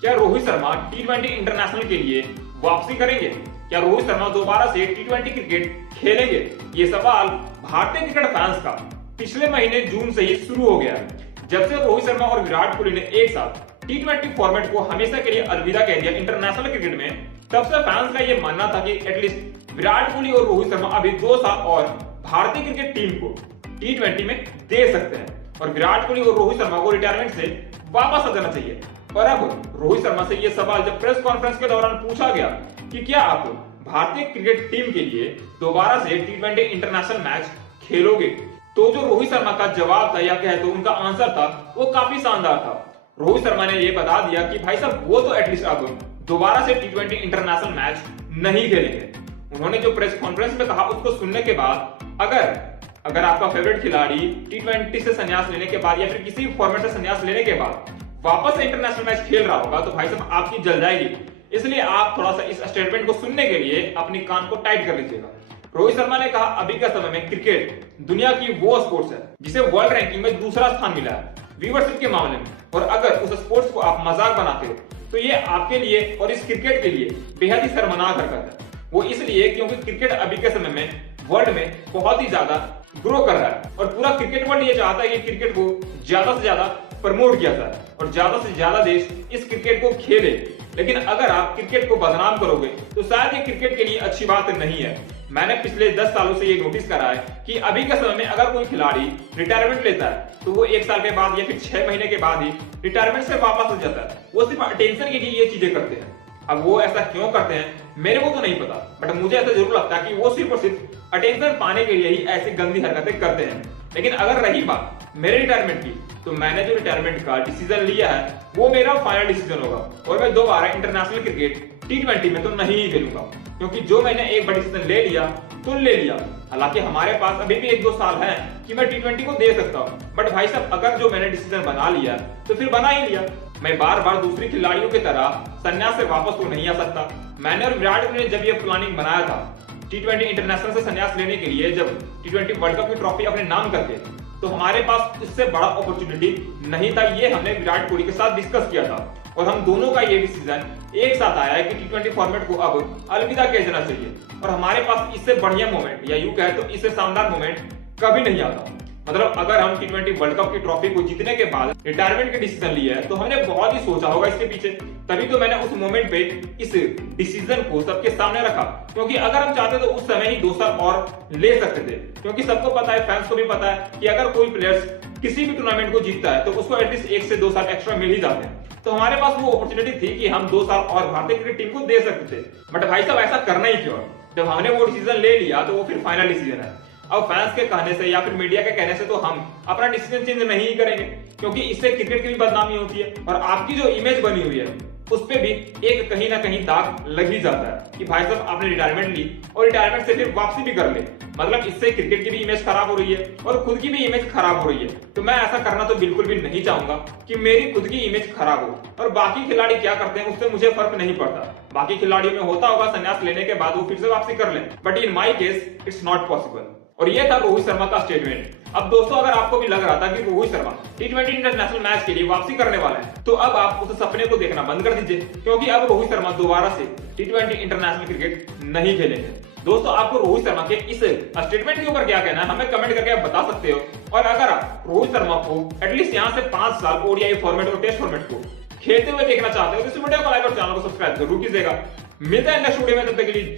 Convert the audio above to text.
क्या रोहित शर्मा टी20 इंटरनेशनल के लिए वापसी करेंगे? क्या रोहित शर्मा दोबारा से टी20 क्रिकेट खेलेंगे? ये सवाल भारतीय क्रिकेट फैंस का पिछले महीने जून से ही शुरू हो गया है। जब से रोहित शर्मा और विराट कोहली ने एक साथ टी20 फॉर्मेट को हमेशा के लिए अलविदा कह दिया इंटरनेशनल क्रिकेट में, तब से फैंस का यह मानना था कि एटलीस्ट विराट कोहली और रोहित शर्मा अभी 2 साल और भारतीय क्रिकेट टीम को टी20 में दे सकते हैं और विराट कोहली और रोहित शर्मा को रिटायरमेंट से वापस आ जाना चाहिए। और अब रोहित शर्मा से यह सवाल जब प्रेस कॉन्फ्रेंस के दौरान पूछा गया कि क्या आप भारतीय क्रिकेट टीम के लिए दोबारा से टी20 इंटरनेशनल मैच खेलोगे, तो जो रोहित शर्मा का जवाब था या कहे तो उनका आंसर था वो काफी शानदार था। रोहित शर्मा ने यह बता दिया कि भाई साहब वो तो एटलीस्ट अब दोबारा से टी20 इंटरनेशनल मैच नहीं खेलेंगे। उन्होंने जो प्रेस कॉन्फ्रेंस में कहा उसको सुनने के बाद अगर आपका फेवरेट खिलाड़ी टी20 से संन्यास लेने के बाद या फिर किसी फॉर्मेट से संन्यास लेने के बाद वापस से इंटरनेशनल मैच खेल रहा होगा तो भाई साहब आपकी जल जाएगी। इसलिए आप थोड़ा सा इस स्टेटमेंट को सुनने के लिए अपनी कान को टाइट कर लीजिएगा। रोहित शर्मा ने कहा अभी के समय में क्रिकेट दुनिया की वो स्पोर्ट्स है जिसे वर्ल्ड रैंकिंग में दूसरा स्थान मिला है व्यूअरशिप के मामले में, और अगर उस स्पोर्ट्स को आप मजाक बनाते हो तो ये आपके लिए और इस क्रिकेट के लिए बेहद ही शर्मनाक हरकत है। वो इसलिए क्योंकि क्रिकेट अभी के समय में वर्ल्ड में बहुत ही ज्यादा ग्रो कर रहा है और पूरा क्रिकेट वर्ल्ड ये चाहता है कि क्रिकेट को ज्यादा से ज्यादा प्रमोट किया जाए और ज्यादा से ज्यादा देश इस क्रिकेट को खेले। लेकिन अगर आप क्रिकेट को बदनाम करोगे तो शायद ये क्रिकेट के लिए अच्छी बात नहीं है। मैंने पिछले 10 सालों से ये नोटिस करा है कि अभी के समय में अगर कोई खिलाड़ी रिटायरमेंट लेता है तो वो 1 साल के बाद या फिर 6 महीने के बाद ही रिटायरमेंट से वापस आ जाता है। वो सिर्फ अटेंशन के लिए ये चीजें करते हैं। अब वो ऐसा क्यों करते हैं मेरे को तो नहीं पता, बट मुझे ऐसा जरूर लगता है कि वो सिर्फ और सिर्फ अटेंशन पाने के लिए ही ऐसी गंदी हरकतें करते हैं। लेकिन अगर रही बात मेरे रिटायरमेंट की, तो मैंने जो रिटायरमेंट का डिसीजन लिया है वो मेरा फाइनल डिसीजन होगा और मैं दोबारा इंटरनेशनल क्रिकेट टी20 में तो नहीं ही खेलूंगा, क्योंकि जो मैंने एक बार डिसीजन ले लिया तो ले लिया। हालांकि हमारे पास अभी भी 1-2 साल है कि मैं टी20 को दे सकता हूँ, बट भाई साहब अगर जो मैंने डिसीजन बना लिया तो फिर बना ही लिया। मैं बार बार दूसरी खिलाड़ियों की तरह संन्यास से वापस तो नहीं आ सकता। मैंने और विराट कोहली ने जब ये प्लानिंग बनाया था टी20 इंटरनेशनल से संन्यास लेने के लिए, जब टी20 वर्ल्ड कप की ट्रॉफी अपने नाम करके, तो हमारे पास इससे बड़ा अपॉर्चुनिटी नहीं था। ये हमने विराट कोहली के साथ डिस्कस किया था और हम दोनों का ये डिसीजन एक साथ आया है कि टी20 फॉर्मेट को अब अलविदा कह देना चाहिए और हमारे पास इससे बढ़िया मोमेंट या यूं कहे तो इससे शानदार मोमेंट कभी नहीं आता। मतलब अगर हम टी20 वर्ल्ड कप की ट्रॉफी को जीतने के बाद रिटायरमेंट के डिसीजन लिया है तो हमने बहुत ही सोचा होगा इसके पीछे, तभी तो मैंने उस मोमेंट पे इस डिसीजन को सबके सामने रखा। क्योंकि अगर हम चाहते तो उस समय ही 2 साल और ले सकते थे, क्योंकि सबको पता है, फैंस को भी पता है कि अगर कोई प्लेयर्स किसी भी टूर्नामेंट को जीतता है तो उसको एटलीस्ट 1 से 2 साल एक्स्ट्रा मिल ही जाते हैं। तो हमारे पास वो अपॉर्चुनिटी थी कि हम 2 साल और भारतीय क्रिकेट टीम को दे सकते थे। बट भाई साहब ऐसा करना ही क्यों? जब हमने वो डिसीजन ले लिया तो वो फिर फाइनल डिसीजन है। अब फैंस के कहने से या फिर मीडिया के कहने से तो हम अपना डिसीजन चेंज नहीं करेंगे, क्योंकि इससे क्रिकेट की भी बदनामी होती है और आपकी जो इमेज बनी हुई है उस पे भी एक कहीं ना कहीं दाग लग ही जाता है कि भाई साहब आपने रिटायरमेंट ली और रिटायरमेंट से फिर वापसी भी कर ले। मतलब इससे क्रिकेट की भी इमेज खराब हो रही है और खुद की भी इमेज खराब हो रही है। तो मैं ऐसा करना तो बिल्कुल भी नहीं चाहूंगा कि मेरी खुद की इमेज खराब हो और बाकी खिलाड़ी क्या करते हैं उससे मुझे फर्क नहीं पड़ता। बाकी खिलाड़ियों में होता होगा संन्यास लेने के बाद वो फिर से वापसी कर ले, but in my case it's not possible. और ये था रोहित शर्मा का स्टेटमेंट। अब दोस्तों अगर आपको भी लग रहा था कि रोहित शर्मा टी20 इंटरनेशनल मैच के लिए वापसी करने वाला है, तो अब आप उस सपने को देखना बंद कर दीजिए, क्योंकि अब रोहित शर्मा दोबारा से टी20 इंटरनेशनल क्रिकेट नहीं खेलेंगे। दोस्तों आपको रोहित शर्मा के इस स्टेटमेंट के ऊपर क्या कहना है हमें कमेंट करके आप बता सकते हो। और अगर आप रोहित शर्मा को एटलीस्ट यहाँ से 5 साल ओडीआई फॉर्मेट और टेस्ट फॉर्मेट को खेलते हुए देखना चाहते हो तो इस वीडियो को लाइक और चैनल को सब्सक्राइब जरूर कीजिएगा। मिलते हैं नेक्स्ट वीडियो में, तब तक के लिए